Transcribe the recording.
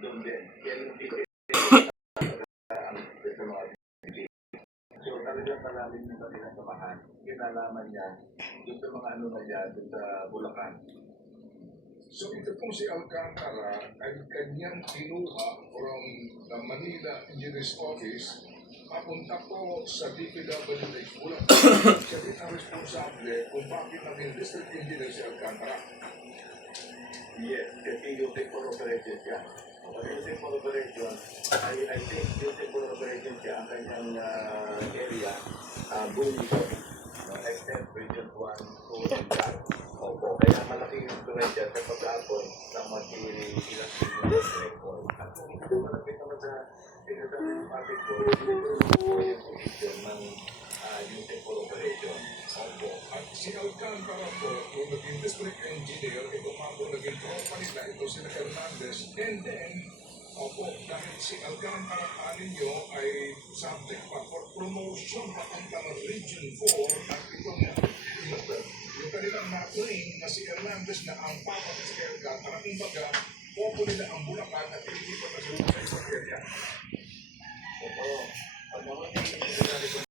doon din. Yan yung sa mga so talagang malalim yung kanilang samahan. Kinalaman niya doon sa mga ano na yan, doon sa Bulacan. So ito pong si Alcantara ay kanyang kinuha from the Manila Engineers Office papunta po sa DPWH Bulacan. Siya din ang responsable kung bakit naging district engineer si Alcantara. Yes, kasi yung for operation siya. Yung for operation, I think yung for operation siya, ang kanyang area, booming ko. Extend region 1, 2, and 5. Opo, kaya malaking influence sa pag-aapon ng mag-ilang record. At kung ito malapit naman sa sinasabi ng public ko, ito yung position ng yung for operation. Opo. At si Alcantara po, yung naging district engineer, ito pa po naging tropa nila, ito si Hernandez. And then, opo, dahil si Alcantara ninyo ay subject pa for promotion papunta ng Region 4 at itong yung kanilang na-claim na si Hernandez na ang papa ni si Alcantara, kumbaga, popo nila ang Bulacan at hindi pa nasusunod sa isang area. Oo.